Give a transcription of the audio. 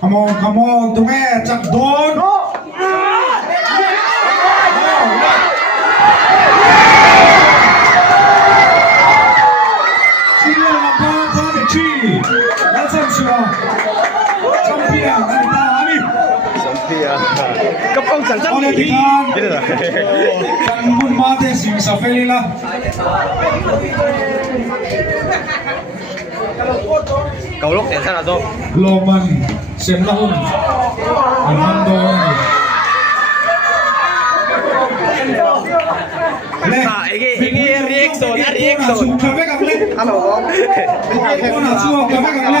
Come on ตัวแม่จับโดนcấp công sản xuất đi căn buôn ma thế gì sao phê là cầu lúc để sao là đâu lô mình xem lâu anh ăn đồ ini reaction cà phê cà phê apa bang con nào chua cà phê cà phê